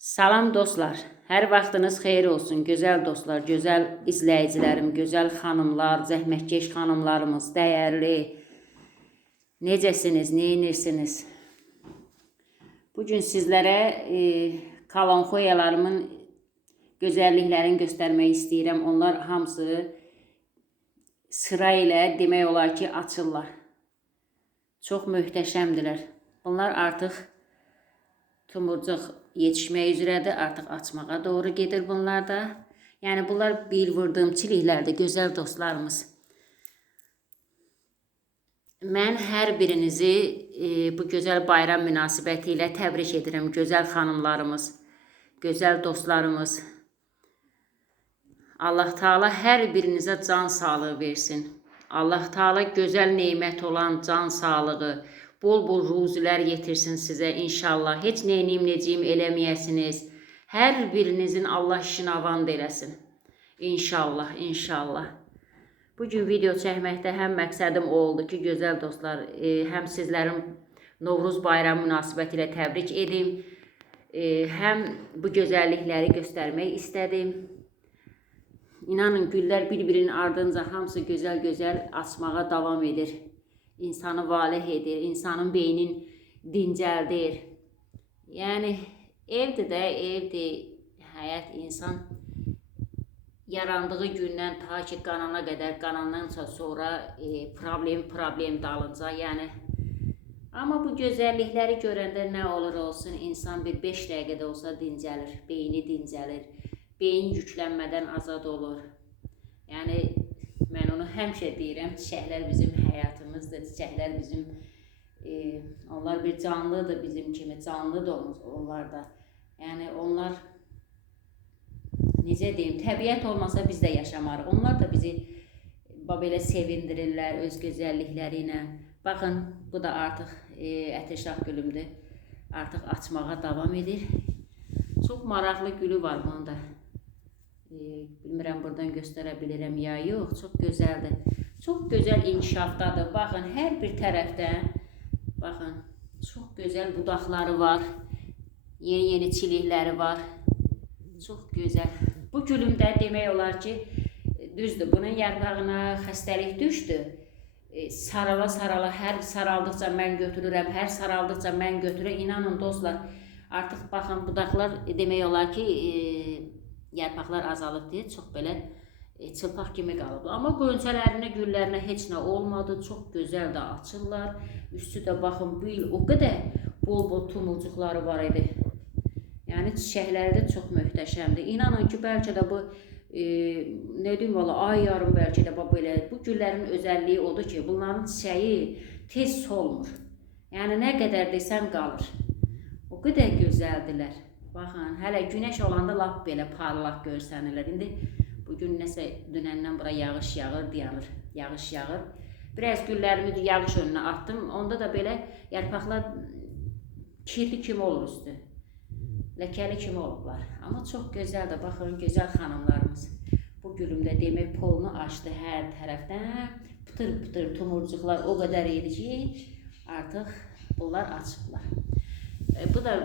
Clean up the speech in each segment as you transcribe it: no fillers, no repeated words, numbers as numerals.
Salam dostlar, hər vaxtınız xeyir olsun, gözəl dostlar, gözəl izləyicilərim, gözəl xanımlar, zəhmətkeş xanımlarımız, dəyərli. Necəsiniz, neyinirsiniz? Bugün sizlərə kalanxoyalarımın gözəlliklərini göstərmək istəyirəm. Onlar hamısı sıra ilə demək olar ki, açırlar. Çox möhtəşəmdirlər. Bunlar artıq tumurcuq yetişmək üzrədir, artıq açmağa doğru gedir bunlar da. Yəni bunlar bir vurduğum çiliklərdir, gözəl dostlarımız. Mən hər birinizi bu gözəl bayram münasibəti ilə təbrik edirəm, gözəl xanımlarımız, gözəl dostlarımız. Allah Taala hər birinizə can sağlığı versin. Allah Taala gözəl nemət olan can sağlığı, bol-bol ruzilər yetirsin sizə inşallah. Heç neyim neciyim eləməyəsiniz. Hər birinizin Allah işini avand eləsin. İnşallah, inşallah. Bugün video çəkməkdə həm məqsədim o oldu ki, gözəl dostlar, həm sizlərin Novruz bayramı münasibəti ilə təbrik edim, həm bu gözəllikləri göstərmək istədim. İnanın, güllər bir-birinin ardınca hamısı gözəl-gözəl açmağa davam edir. İnsanı valeh edir, insanın beynin dincəldir. Yəni, evdir də, evdir. Həyat insan yarandığı gündən ta ki qanana qədər, qanandansa sonra problem dalınca. Yəni, amma bu gözəllikləri görəndə nə olur olsun, insan bir 5 dəqiqədə olsa dincəlir, beyni dincəlir. Beyin yüklənmədən azad olur. Yəni, mən onu həmişə deyirəm, çiçəklər bizim həyatımızdır, çiçəklər bizim, onlar bir canlıdır bizim kimi, canlıdır onlar da. Yəni, onlar, necə deyim, təbiət olmasa biz də yaşamarıq. Onlar da bizi belə sevindirirlər öz gözəllikləri ilə. Baxın, bu da artıq ətirşaq gülümdür. Artıq açmağa davam edir. Çox maraqlı gülü var bunun da. Bilmirəm, buradan göstərə bilirəm ya yox, çox gözəldir. Çox gözəl inkişafdadır. Baxın, hər bir tərəfdən, baxın, çox gözəl budaqları var. Yeni çilikləri var. Çox gözəl. Bu gülümdə demək olar ki, düzdür, bunun yarpağına xəstəlik düşdü. Sarala, hər saraldıqca mən götürürəm, hər saraldıqca mən götürürəm. İnanın dostlar, artıq baxın, budaqlar demək olar ki, yarpaqlar azalıb deyil, çox belə çılpaq kimi qalıblar. Amma qönçələrinə, güllərinə heç nə olmadı, çox gözəl də açırlar. Üstü də baxın, bu il o qədər bol-bol tumurcuqları var idi. Yəni çiçəkləri də çox möhtəşəmdir. İnanın ki, bəlkə də bu, nə deyim valla, ay yarım bəlkə də belə. Bu güllərin özəlliyi odur ki, bunların çiçəyi tez solmur. Yəni nə qədər desən qalır. O qədər gözəldirlər. Baxın, hələ günəş olanda lap belə parlaq görsənirlər. İndi bugün nəsə dünəndən bura yağış yağır, dayanır. Yağış yağır. Biraz güllərimi yağış önünə attım. Onda da belə yarpaqlar kirli kimi olur üstü. Ləkəli kimi olublar. Amma çox gözəldir. Baxın, gözəl xanımlarımız. Bu gülümdə demək polunu açdı hər tərəfdən. Pıtır-pıtır tumurcuqlar o qədər idi ki, artıq bunlar açıblar. Bu da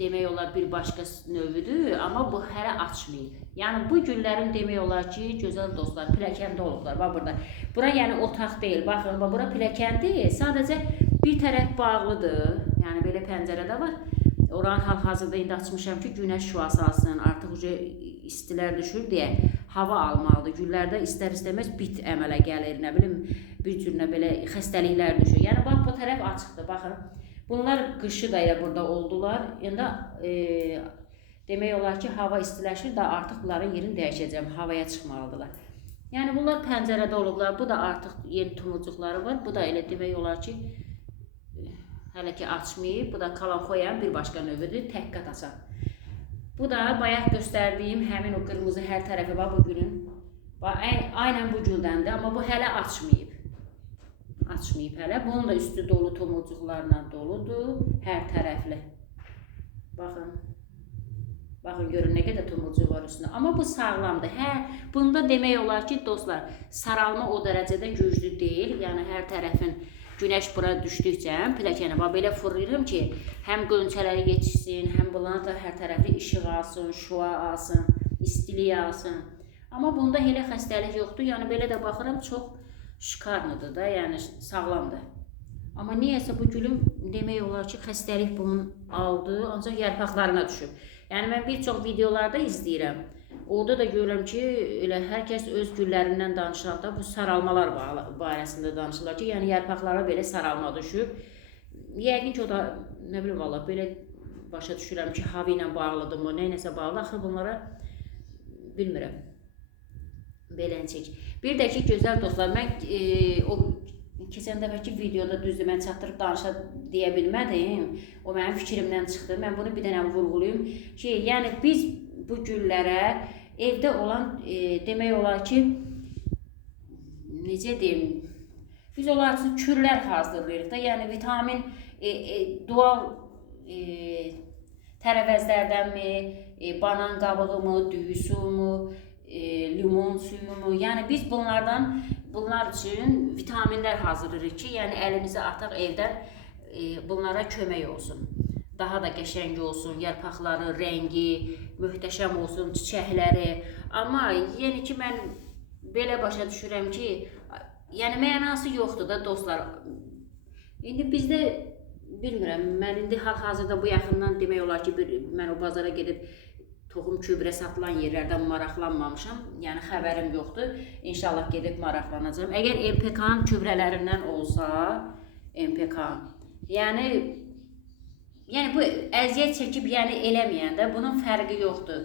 demək olar bir başqa növüdür, amma bu hələ açmayıb. Yəni bu güllərin demək olar ki, gözəl dostlar, pilləkəndə olublar. Bax burada. Bura yəni otaq deyil. Baxın, bura pilləkəndir. Sadəcə bir tərəf bağlıdır. Yəni belə pəncərədə var. Oranın hal-hazırda indi açmışam ki, günəş şüası alsın. Artıq istilər düşür deyə hava almalıdır. Güllərdə istər-istəməz bit əmələ gəlir. Nə bilim, bir cürünə belə xəstəliklər düşür. Yəni bax bu tərəf açıqdır. Baxın. Bunlar qışı da elə burada oldular. İndi demək olar ki, hava istiləşir də artıq bunların yerini dəyişəcəm. Havaya çıxmalıdırlar. Yəni bunlar pəncərədə olublar. Bu da artıq yeni tumurcuqları var. Bu da elə demək olar ki, hələ ki açmayıb. Bu da kalanxoyanın bir başqa növüdür. Tək qat açan. Bu da bayaq göstərdiyim həmin o qırmızı hər tərəfi var bu gülün. Aynən bu güldəndir. Amma bu hələ açmayıb. Açmayıb hələ. Bunun da üstü dolu tumurcuqlarla doludur. Hər tərəfli. Baxın. Baxın, görün nə qədər tumurcuq var üstündə. Amma bu sağlamdır. Bunda demək olar ki, dostlar, saralma o dərəcədə güclü deyil. Yəni hər tərəfin günəş bura düşdükcə pilləkəni belə fırlayıram ki, həm qönçələri yetişsin, həm bunlar da hər tərəfli işıq alsın, şua alsın, istilik alsın. Amma bunda elə xəstəlik yoxdur. Yəni belə də baxıram, çox şikarlıdır da, yəni sağlamdır. Amma niyəsə bu gülüm demək olar ki, xəstəlik bunun aldı, ancaq yarpaqlarına düşüb. Yəni mən bir çox videolarda izləyirəm. Orada da görürəm ki, elə hər kəs öz güllərindən danışanda bu saralmalar barəsində danışırlar ki, yəni yarpaqlara belə saralma düşüb. Yəqin ki, o da nə bilim valla belə başa düşürəm ki, hava ilə bağlıdırmı, nə iləsə bağlı. Axı bunlara bilmirəm. Beləncək. Bir də ki, gözəl dostlar, mən o keçən dəfəki videoda düzdür, mən çatdırıb danışa deyə bilmədim. O mənim fikrimdən çıxdı. Mən bunu bir dənə vurğulayım ki, yəni biz bu güllərə evdə olan demək olar ki, necə deyim, biz onlar üçün kürlər hazırlayırıq da, yəni vitamin doğal tərəvəzlərdənmi, banan qabığımı, düyüsü mü, limon suyu mu, yəni biz bunlar üçün vitaminlər hazırlayırıq ki, yəni əlimizi ataq evdən bunlara kömək olsun. Daha da qəşəng olsun, yarpaqları, rəngi möhtəşəm olsun, çiçəkləri. Amma yəni ki, mən belə başa düşürəm ki, yəni mənası yoxdur da dostlar. İndi bizdə bilmirəm, mən indi hal-hazırda bu yaxından demək olar ki, mən o bazara gedib toxum kübrə satılan yerlərdən maraqlanmamışam. Yəni xəbərim yoxdur. İnşallah gedib maraqlanacağım. Əgər MPK-nın kübrələrindən olsa, MPK, yəni bu əziyyət çəkib eləməyəndə bunun fərqi yoxdur.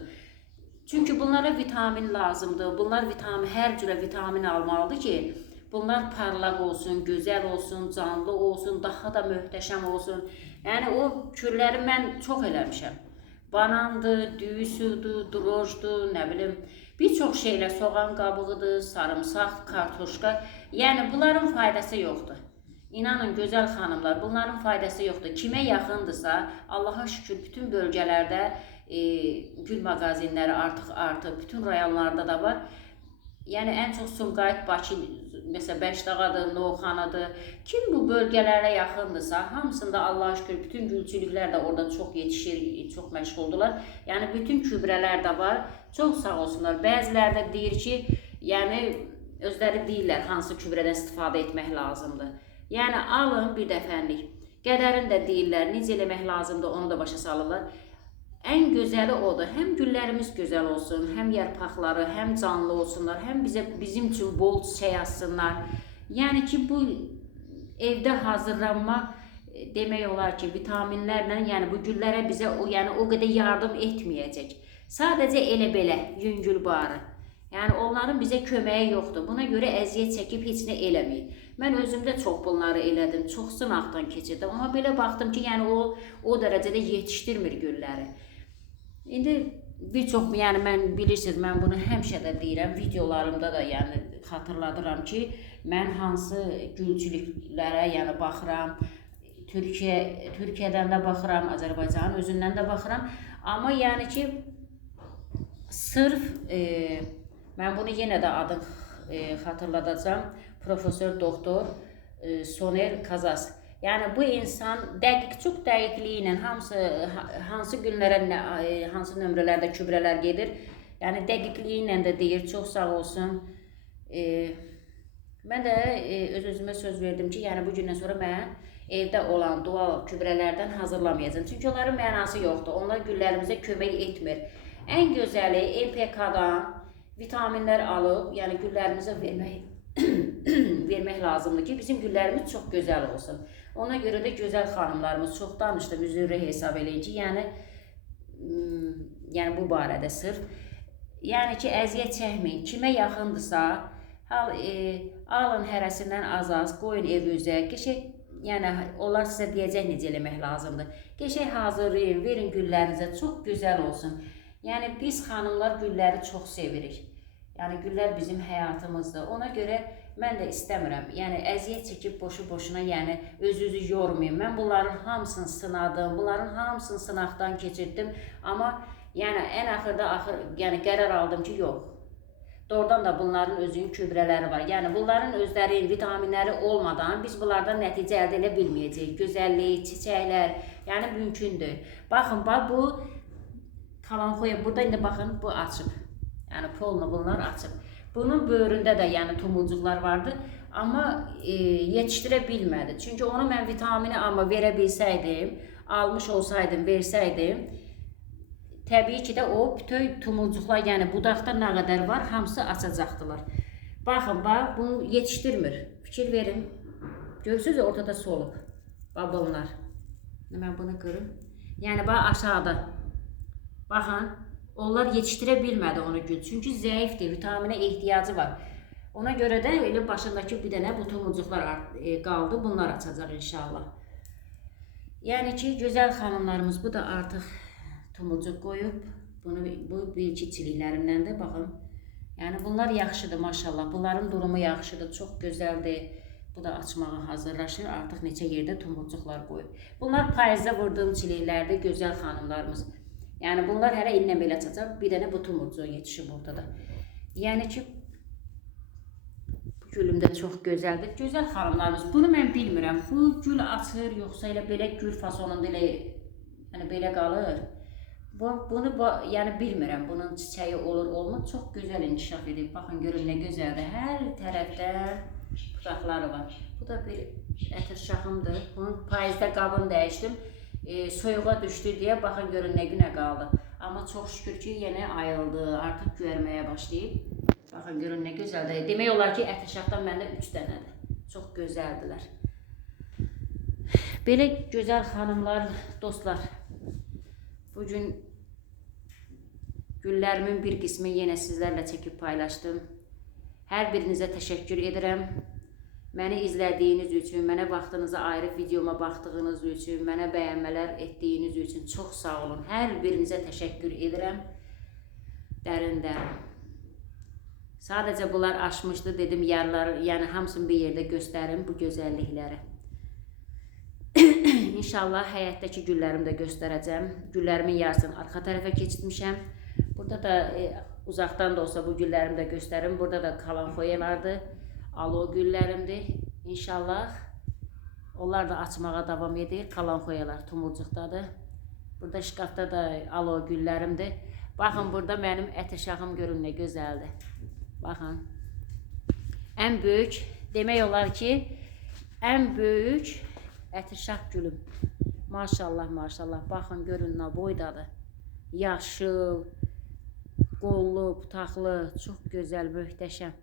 Çünki bunlara vitamin lazımdır. Bunlar hər cürə vitamin almalıdır ki, bunlar parlaq olsun, gözəl olsun, canlı olsun, daha da möhtəşəm olsun. Yəni o kürləri mən çox eləmişəm. Banandır, düyüsüdür, drojdur, nə bilim, bir çox şeylər, soğan qabığıdır, sarımsaq, kartoşka. Yəni bunların faydası yoxdur. İnanın gözəl xanımlar, bunların faydası yoxdur. Kimə yaxındırsa, Allaha şükür bütün bölgələrdə gül mağazinləri artıq, bütün rayonlarda da var. Yəni ən çox Sumqayıt, Bakı, məsələn Bəşdağadır, Novxanadır. Kim bu bölgələrə yaxındırsa, hamısında Allaha şükür bütün gülçülüklər də orada çox yetişir, çox məşğuldurlar. Yəni bütün kübrələr də var. Çox sağ olsunlar. Bəziləri də deyir ki, yəni özləri deyirlər hansı kübrədən istifadə etmək lazımdır. Yəni alın bir dəfəlik. Qədərini də deyirlər, necə eləmək lazımdır, onu da başa salırlar. Ən gözəli odur. Həm güllərimiz gözəl olsun, həm yarpaqları, həm canlı olsunlar, həm bizim üçün bol çiçək açsınlar. Yəni ki, bu evdə hazırlanma demək olar ki, vitaminlərlə, yəni bu güllərə bizə o qədər yardım etməyəcək. Sadəcə elə belə yüngül barı. Yəni onların bizə köməyi yoxdur. Buna görə əziyyət çəkib heç nə eləməyin. Mən özümdə çox bunları elədim, çox sınaqdan keçirdim. Amma belə baxdım ki, yəni o dərəcədə yetişdirmir gülləri. İndi bir çox, yəni mən bilirsiniz, mən bunu həmişə də deyirəm, videolarımda da yəni xatırladıram ki, mən hansı gülçülüklərə baxıram, Türkiyədən də baxıram, Azərbaycanın özündən də baxıram. Amma yəni ki, sırf mən bunu yenə də adını xatırladacağım, Profesör Doktor Soner Kazas. Yəni bu insan çox dəqiqliyi ilə hansı günlərə, hansı nömrələrdə kübrələr gedir, yəni dəqiqliyi ilə də deyir, çox sağ olsun. Mən də öz-özümə söz verdim ki, yəni bu gündən sonra mən evdə olan doğal kübrələrdən hazırlamayacağım. Çünki onların mənası yoxdur, onlar güllərimizə kömək etmir. Ən gözəli MPK-dan vitaminlər alıb, yəni güllərimizə vermək lazımdır ki, bizim güllərimiz çox gözəl olsun. Ona görə də gözəl xanımlarımız çox danışdı, müzürrə hesab eləyin ki, yəni bu barədə sırf. Yəni ki, əziyyət çəkməyin, kimə yaxındırsa, alın hərəsindən az-az, qoyun evinizə, qəşəng, yəni onlar sizə deyəcək necə eləmək lazımdır. Qəşəng hazırlayın, verin güllərinizə, çox gözəl olsun. Yəni biz xanımlar gülləri çox sevirik. Yəni güllər bizim həyatımızdır. Ona görə mən də istəmirəm. Yəni əziyyət çəkib boşu-boşuna, yəni özünüzü yormayın. Mən bunların hamısını sınadım, bunların hamısını sınaqdan keçirdim. Amma yəni ən axırda qərar aldım ki, yox. Doğrudan da bunların özünün gübrələri var. Yəni bunların özləri vitaminləri olmadan biz bunlardan nəticə əldə edə bilməyəcəyik. Gözəllik, çiçəklər, yəni mümkündür. Baxın, bax bu kalanxoya burada indi baxın bu açıb. Yəni polnu bunlar açıb. Bunun böyründə də yəni tumurcuqlar vardı. Amma yetişdirə bilmədi. Çünki onu mən vitamini amma verə bilsəydim, almış olsaydım, versəydim, təbii ki də o bütün tumurcuqlar, yəni budaqda nə qədər var, hamısı açacaqdılar. Baxın, bax, bunu yetişdirmir. Fikir verin. Görürsünüz, ortada solub. Bax bunlar. Mən bunu qırım. Yəni, bax, aşağıda. Baxın, onlar yetişdirə bilmədi onu gül. Çünki zəifdir, vitaminə ehtiyacı var. Ona görə də elə başındakı bir dənə bu tumurcuqlar qaldı. Bunlar açacaq inşallah. Yəni ki, gözəl xanımlarımız bu da artıq tumurcuq qoyub. Bu bir-iki çiliklərimdəndir, baxın. Yəni bunlar yaxşıdır maşallah. Bunların durumu yaxşıdır, çox gözəldir. Bu da açmağa hazırlaşır. Artıq neçə yerdə tumurcuqlar qoyub. Bunlar payızda vurduğum çiliklərdir, gözəl xanımlarımız. Yəni bunlar hələ illə belə açacaq. Bir dənə bu tumurcuq yetişib ortada. Yəni ki, gülüm də çox gözəldir. Gözəl xanımlarımız. Bunu mən bilmirəm. Bu gül açır, yoxsa elə belə gül fasonunda elə, yəni belə qalır. Bunu yəni bilmirəm. Bunun çiçəyi olur, olmaz. Çox gözəl inkişaf edib. Baxın, görün nə gözəldir. Hər tərəfdə budaqları var. Bu da bir ətir şaxımdır. Bunun payızda qabını dəyişdim. Soyuğa düşdü deyə baxın, görün nə günə qaldı. Amma çox şükür ki, yenə ayıldı. Artıq görməyə başlayıb. Baxın, görün nə gözəldir. Demək olar ki, ətirşaxdan məndə 3 dənədir. Çox gözəldilər. Belə gözəl xanımlar, dostlar, bugün güllərimin bir qismi yenə sizlərlə çəkib paylaşdım. Hər birinizə təşəkkür edirəm. Məni izlədiyiniz üçün, mənə vaxtınızı ayırıb videoma baxdığınız üçün, mənə bəyənmələr etdiyiniz üçün çox sağ olun. Hər birinizə təşəkkür edirəm. Dərin-dərin. Sadəcə bunlar aşmışdı, dedim yerləri, yəni hamısını bir yerdə göstərim bu gözəllikləri. İnşallah həyətdəki güllərimi də göstərəcəm. Güllərimin yarısını arxa tərəfə keçirmişəm. Burada da uzaqdan da olsa bu güllərimi də göstərim. Burada da kalanxoyalardır, alo güllərimdir. İnşallah onlar da açmağa davam edir. Kalanxoyalar tumurcuqdadır. Burada şkafda da alo güllərimdir. Baxın, burada mənim ətirşaxım görün nə gözəldir. Baxın, ən böyük, demək olar ki, ən böyük ətirşax gülüm. Maşallah, maşallah, baxın, görün nə boydadır. Yaşıl, qollu, butaqlı, çox gözəl, möhtəşəm.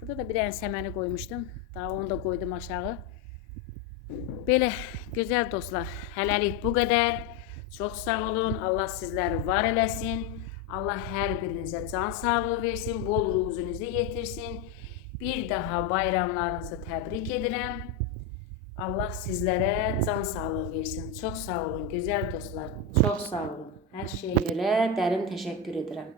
Burada da bir dənə səməni qoymuşdum, daha onu da qoydum aşağı. Belə, gözəl dostlar, hələlik bu qədər. Çox sağ olun, Allah sizləri var eləsin. Allah hər birinizə can sağlığı versin, bol ruzunuzu yetirsin. Bir daha bayramlarınızı təbrik edirəm. Allah sizlərə can sağlığı versin. Çox sağ olun, gözəl dostlar. Çox sağ olun. Hər şeyə görə dərin təşəkkür edirəm.